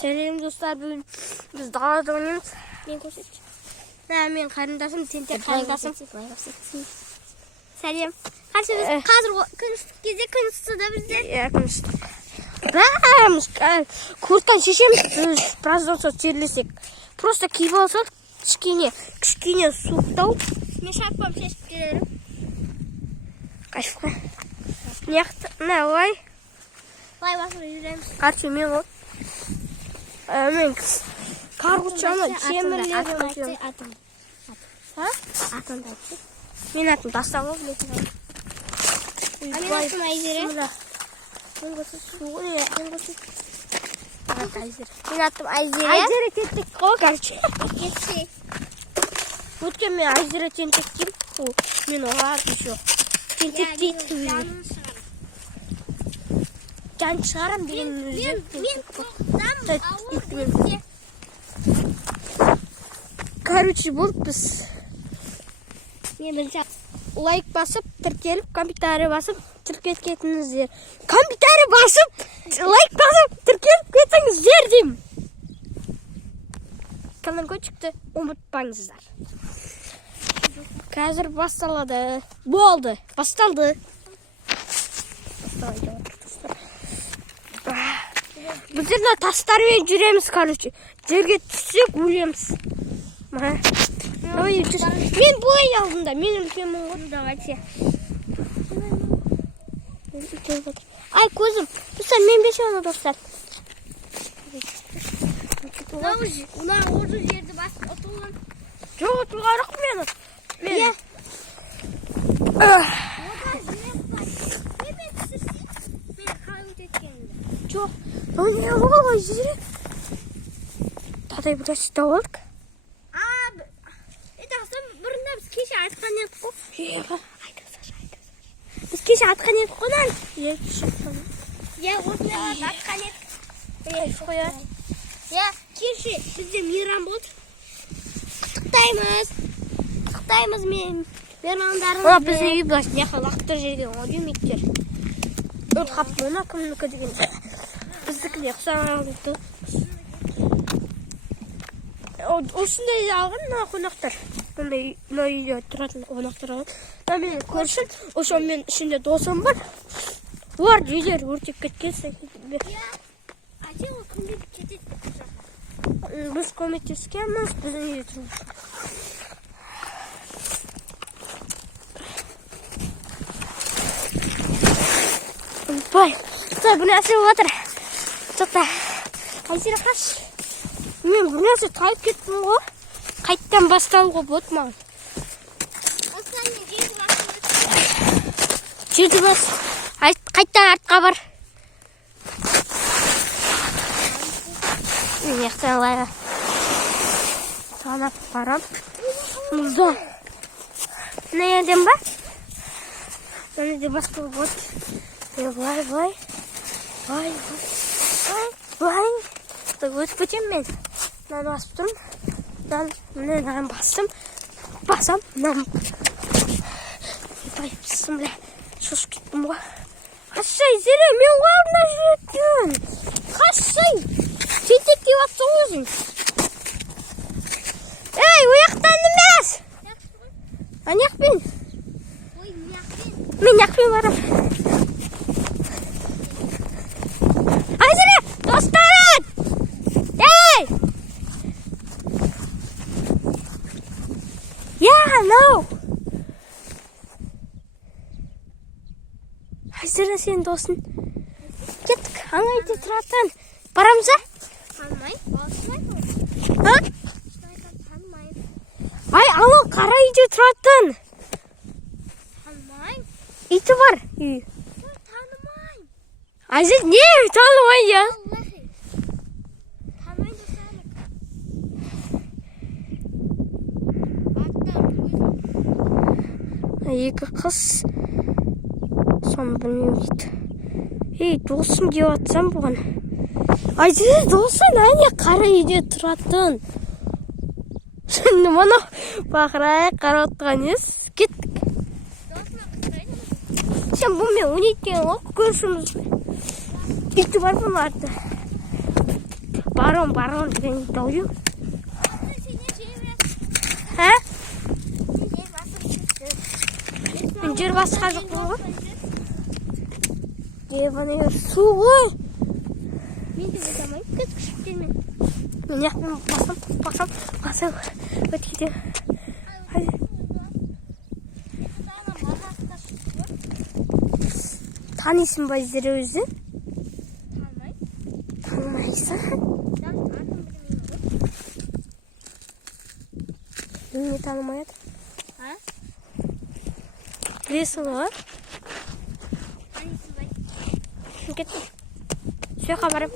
Selam dostlar, bugün biz dağda oynuyoruz. Ben koşacağım. Мен қарындасым, тентек қарындасым. Сәлем. Қаншамыз қазір күністік кезде күністіде біздер? Иә, күністік. Бәріміз куртканы шешеміз, біраздан соң терлесек. Просто киіп алсақ, кішкене суықтау. Мен шапкам шешіп келерім. Қашыққа. Олай. Олай басып жүреміз. Қарсы мен ғой. Мен қар құтшамын, темірлерім. Атымды айтшы. Мен атым тастан ғой, білетін ғой. Мен атым Айзере. Мен атым Айзере. Айзере тентек ғой, короче. Кетсе. Өткен мен Айзере тентек деймін. Мен оғар еще. Тентек дейін. Жан шығарам деген өзім. Мен короче, болып біз лайк басып, тіркеліп, комментарий басып, тіркеліп кетіңіздер. Комментарий басып, лайк басып, тіркеліп кетіңіздер деймін. Колокольчикті ұмытпаңыздар. Қазір басталады. Болды, басталды. Біздер тастармен жүреміз, короче. Жерге түссек өлеміз. Мен бой алдында, мен үлкенмін ғой. Давайте. Ай, көзім. Достар, мен бешемін, достар. Ұна осы жерді басып отылған. Жоқ, отылғарақ мені. Мен. Жоқ, не олай жері. Тадай бұлашы дауылдық. Бұрында біз кеше айтқан едік қой. Біз кеше айтқан едік қойдан. Осылай айтқан едік. Кеше бізде мейрам болды. Құттықтаймыз мен. Мейрамдарымыз. Біздің үй бұлашы неқі лақтыр жерге өдемектер. Өт қап мұна кімнікі деген. Біздікіле құсаң алды. Осындай алған қонақтар. Мына үйде тұратын қонақтар алған. Мен көршім, осы мен ішінде досым бар. Олар үйлер өртеп кеткен. Біз көмектескенбіз, біздің үйде тұрмыз. Бай, бұл нәрсе отыр. Тоқта, Айзере қаш. Мен бұл нәрсе тайып кеттім ғой. Қайттан басталуға болады маған. Жерді бас. Қайттан артқа бар. Мен яқтан лайға. Танап барам. Мұзда. Не едем ба? Оны де басталуға болады. Былай. Өтіп өтем мен. Мынаны басып тұрмын. Мынаны басам. Мынаны. Байыпсым, бля. Шошып кеттім ғой. Қашай, Айзере, мен орнына жүретін. Қашай. Тентек деп атсың өзің. Ей, ояқтан емес. Аяқпен. Мен яқпен барам. Айзере, достарын! Ей! No! Айзере, сен досын. Кеттік, аңайды тұратын. Барамыз, а? Танымай. Ай, алы қара үйде тұратын. Танымай. Иті бар. Танымай. Айзере, не? Танымай, я? Екі қыз соны білмеймін дейді. Ей, досым деп атсам бұған. Айзере, досың әне қара үйде тұратын. Şimdi bana baqıraya qarab отқан ес. Кеттік. Sen bu men 12 o görüşümüz. İti var bunlarda. Барон деген дауы. He? Ben jер басқа жоқ ғой. Ебаный су ғой. Мен де өте алмаймын. Күшіктен мен яқпен басам. Өткеде. Танисың ба өздері өзі? Танымайсың? Неге танымайды? Білесің ғой? Кеттім. Сөйқа барым.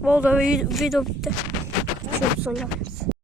Болды, видео бітті. Сөйіп сонда.